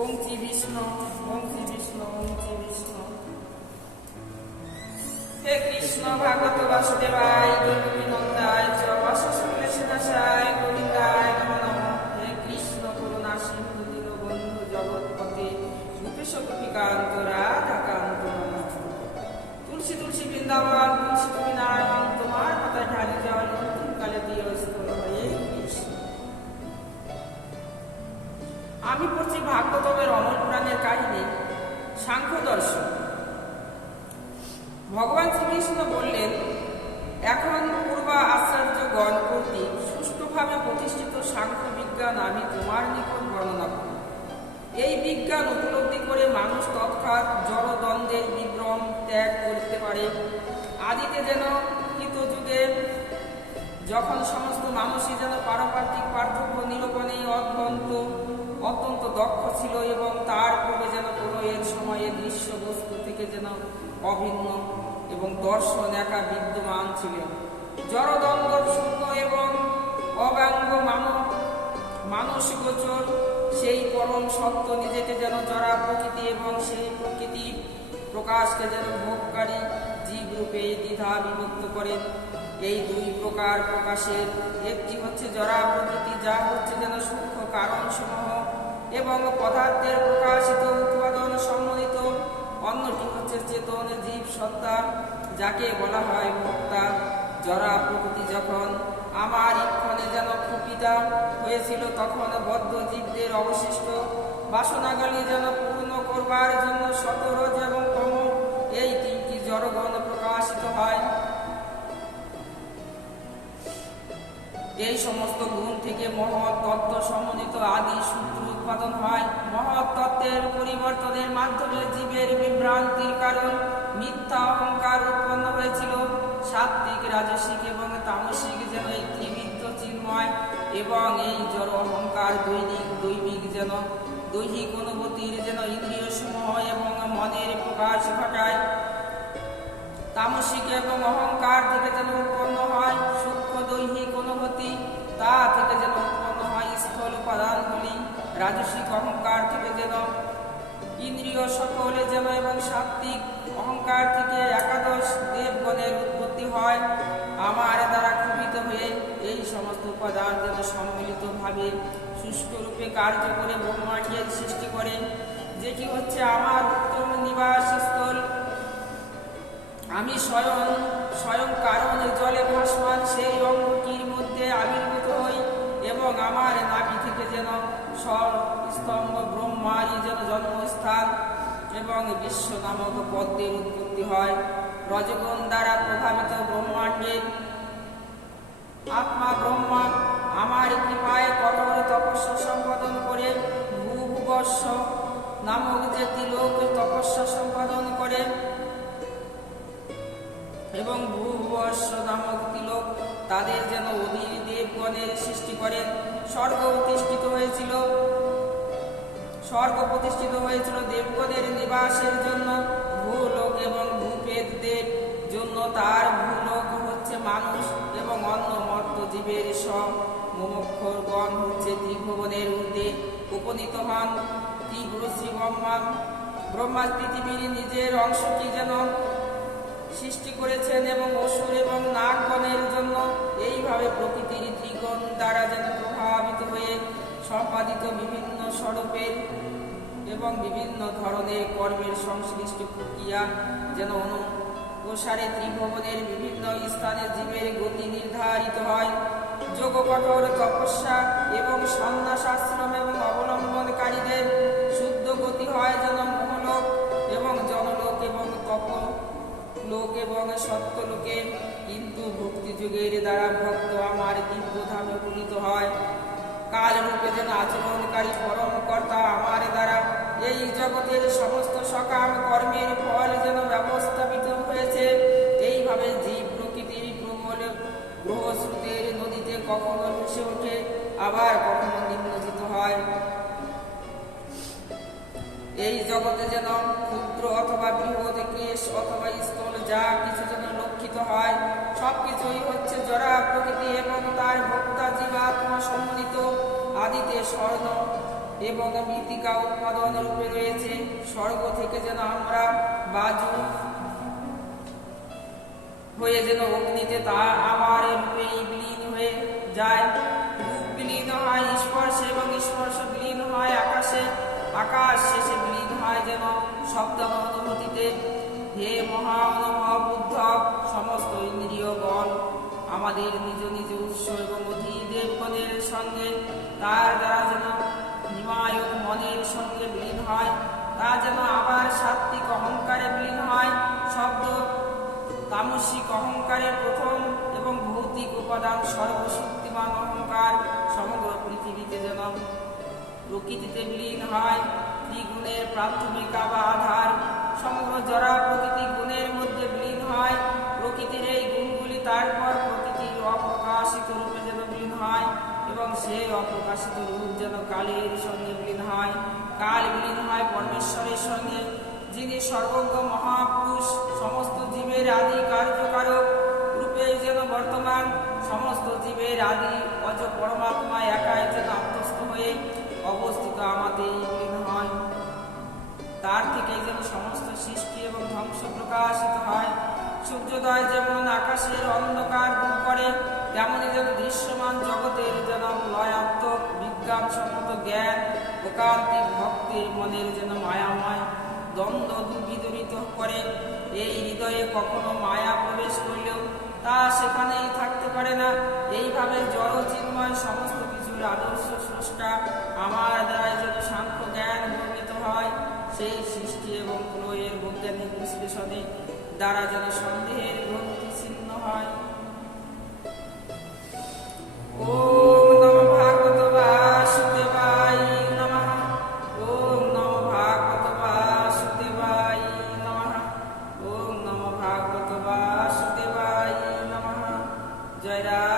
ওম শ্রী বিষ্ণু, ওম শ্রী বিষ্ণু, ওম শ্রী বিষ্ণু। হে কৃষ্ণ ভাগবত বাসুদেবায় দেবী নন্দায় চ বৎসশুক্লেশনাশায় গোবিন্দায় নমো নমঃ। হে কৃষ্ণ করুণা সিন্ধু দীনবন্ধু জগৎপতে গোপীশ গোপিকান্ত রাধাকান্ত নমঃ। তুলসী তুলসী বৃন্দাবন, তুলসী তুমি নারায়ণ, তোমার মাথায় ঢালি জল অন্তিম কালে দিও স্থল হয়ে কৃষ্ণ। আমি পড়ছি ভাগবতের অমর পুরাণের কাহিনী সাংখ্য দর্শন। ভগবান শ্রীকৃষ্ণ বললেন, এখন পূর্বা আচার্যগণ কর্তৃক সুষ্ঠুভাবে প্রতিষ্ঠিত সাংখ্য বিজ্ঞান আমি তোমার নিকট বর্ণনা করি। এই বিজ্ঞান উপলব্ধি করে মানুষ তৎক্ষাৎ জড়দ্বন্দ্বের বিভ্রম ত্যাগ করতে পারে। আদিতে যেন কৃতযুগে যখন সমস্ত মানুষই যেন পারমার্থিক পার্থক্য নিরূপণে অত্যন্ত দক্ষ ছিল এবং তার পূর্বে যেন প্রলয়ের সময়ে দৃশ্য বস্তু থেকে যেন অভিন্ন এবং দর্শন একা বিদ্যমান ছিলেন। জড়দ্বন্দ্ব শূন্য এবং অব্যঙ্গ মানস গোচর সেই পরম সত্য নিজেকে যেন জড়া প্রকৃতি এবং সেই প্রকৃতি প্রকাশকে যেন ভোগকারী জীব রূপে দ্বিধা বিভক্ত করেন। এই দুই প্রকার প্রকাশের একটি হচ্ছে জড়া প্রকৃতি, যা হচ্ছে যেন সূক্ষ্ম কারণ সমূহ এবং পদার্থের প্রকাশিত উৎপাদন সম্মিলিত। অন্যটি হচ্ছে চেতন জীব সত্তা, যাকে বলা হয় ভোক্তা। জড়া প্রকৃতি যখন আমার ইক্ষণে যেন ক্ষুপিতা হয়েছিল, তখন বদ্ধ জীবদের অবশিষ্ট বাসনাগুলি যেন পূর্ণ করবার জন্য সতরজ এবং তম এই তিনটি জড়গণ প্রকাশিত হয়। এই সমস্ত গুণ থেকে মহৎ তত্ত্ব সম্বন্ধিত আদি সূত্র উৎপাদন হয়। মহৎ তত্ত্বের পরিবর্তনের মাধ্যমে জীবের বিভ্রান্তির কারণ মিথ্যা অহংকার উৎপন্ন হয়েছিল। সাত্ত্বিক, রাজসিক এবং তামসিক যেন এই ত্রিবিধ চিন্ময় এবং এই জড় অহংকার দৈবিক যেন দৈহিক অনুভূতির যেন ইন্দ্রিয় সমূহ এবং মনের প্রকাশ ঘটায়। তামসিক এবং অহংকার থেকে যেন উৎপন্ন হয় সূক্ষ্ম দৈহিক অনুভূতি, তা থেকে যেন উৎপন্ন হয় স্থূল উপাদানগুলি। রাজসিক অহংকার থেকে যেন ইন্দ্রিয় সকলে যেন এবং সাত্ত্বিক অহংকার থেকে একাদশ দেবগণের উৎপত্তি হয়। আমার দ্বারা ক্ষুভিত হয়ে এই সমস্ত উপাদান যেন সম্মিলিতভাবে শুষ্ক রূপে কার্য করে ব্রহ্মাণ্ডের সৃষ্টি করে, যেটি হচ্ছে আমার উত্তম নিবাস স্থল। আমি স্বয়ং কারণ জলে ভাসমান সেই অঙ্গটির মধ্যে আবির্ভূত হই এবং আমার নাভি থেকে যেন স্তম্ভ ব্রহ্মারই যেন জন্মস্থান এবং বিশ্ব নামক পদ্মের উৎপত্তি হয়। রজগুণ দ্বারা প্রভাবিত ব্রহ্মাণ্ডের আত্মা ব্রহ্মা আমার কৃপায় কঠোর তপস্যা সম্পাদন করে ভূভুবস্ব নামক যে তিলোক তপস্যা সম্পাদন করে এবং ভূভুবস্ব নামক তিলক তাদের যেন অধীর দেবগণের সৃষ্টি করেন। স্বর্গ প্রতিষ্ঠিত হয়েছিল দেবগণের নিবাসের জন্য। ভূলোক এবং ভূপেতদের জন্য তার ভূলোক হচ্ছে মানুষ এবং অন্য মর্ত জীবের সব মোমক্ষরগণ হচ্ছে ত্রিভুবনের ঊর্ধ্বে উপনীত হন। তীব্র শ্রী ব্রহ্মা পৃথিবীর নিজের অংশটি যেন সৃষ্টি করেছেন এবং অসুর এবং নাগগণের জন্য এইভাবে প্রকৃতির ত্রিগুণ দ্বারা যেন প্রভাবিত হয়ে সম্পাদিত বিভিন্ন স্বরূপের এবং বিভিন্ন ধরনের কর্মের সংশ্লিষ্ট প্রক্রিয়া যেন অনুসারে ত্রিভুবনের বিভিন্ন স্থানে জীবের গতি নির্ধারিত হয়। যোগ কঠোর তপস্যা এবং সন্ন্যাস আশ্রম এবং অবলম্বনকারীদের শুদ্ধ গতি হয় যেন মোহলোক এবং জনলোক এবং লোক এবং সত্যলোকে। কিন্তু ভক্তিযুগের দ্বারা ভক্ত আমার দিব্য ধামে উপনীত হয়। কাল রূপে যেন আচরণকারী পরম কর্তা আমার দ্বারা এই জগতের সমস্ত সকাম কর্মের ফল যেন ব্যবস্থাপিত হয়েছে। এইভাবে জীব প্রকৃতির প্রবল গ্রহস্রোতের নদীতে কখনো ভেসে ওঠে, আবার কখনো নিম্নজিত হয়। এই জগতে যেন ক্ষুদ্র অথবা বৃহৎ ক্লেশ অথবা স্থল যা কিছু যেন লক্ষিত হয়, সবকিছুই হচ্ছে জড়া প্রকৃতি এবং তার ভোক্তা জীবাত্মা সম্মিলিত। আদিতে স্বর্ণ এবং মৃত্তিকা উৎপাদন রূপে রয়েছে। স্বর্গ থেকে যেন আমরা বাজু হয়ে যেন অগ্নিতে তা আবার রূপেই বিলীন হয়ে যায়। রূপ বিলীন হয় স্পর্শে এবং স্পর্শ বিলীন হয় আকাশে, আকাশ শেষে বিলীন হয় যেন শব্দ অনুভূতিতে। হে মহা অনুভব বুদ্ধক, সমস্ত ইন্দ্রিয়গণ আমাদের নিজ নিজ উৎস এবং অধিদেবগণের সঙ্গে তার দ্বারা যেন নিমায়ক মনের সঙ্গে বিলীন হয়, তা যেন আবার সাত্ত্বিক অহংকারে বিলীন হয়। শব্দ তামসিক অহংকারের প্রথম এবং ভৌতিক উপাদান সর্বশক্তিমান অহংকার সমগ্র পৃথিবীতে যেন প্রকৃতিতে বিলীন হয়। ত্রিগুণের প্রাথমিক বা আধার সমগ্র জড়া প্রকৃতি গুণের মধ্যে বিলীন হয়। প্রকৃতির এই গুণগুলি তারপর প্রকৃতির অপ্রকাশিত রূপে যেন বিলীন হয় এবং সেই অপ্রকাশিত রূপ যেন কালের সঙ্গে বিলীন হয়। কাল বিলীন হয় পরমেশ্বরের সঙ্গে, যিনি সর্বজ্ঞ মহাপুরুষ, সমস্ত জীবের আদি কার্যকারক রূপে যেন বর্তমান। সমস্ত জীবের আদি অজ পরমাত্মা একাই যেন আত্মস্থ হয়ে অবস্থিত আমাতেই বিলীন হয়। তার থেকে যেন সমস্ত সৃষ্টি এবং ধ্বংস প্রকাশিত হয়। সূর্যোদয় যেমন আকাশের অন্ধকার দূর করে, তেমনি যেন দৃশ্যমান জগতের যেন লয়াত্মক বিজ্ঞান সম্মত জ্ঞান ওকান্তিক ভক্তের মনের যেন মায়াময় দ্বন্দ্ব বিদরিত করে। এই হৃদয়ে কখনো মায়া প্রবেশ করলেও তা সেখানেই থাকতে পারে না। এইভাবে জড় চিন্ময় সমস্ত কিছুর আদর্শ স্রষ্টা আমার দ্বারাই যেন সাংখ্য জ্ঞান বর্ণিত হয়। সেই সৃষ্টি এবং প্রলয়ের বৈজ্ঞানিক বিশ্লেষণে দ্বারা যেন সন্দেহের গ্রন্থি ছিন্ন হয়। ওম নমঃ ভাগবত বাসুদেবায় নমঃ। ওম নমঃ ভাগবত বাসুদেবায় নমঃ। ওম নমঃ ভাগবত বাসুদেবায় নমঃ। জয় রাম।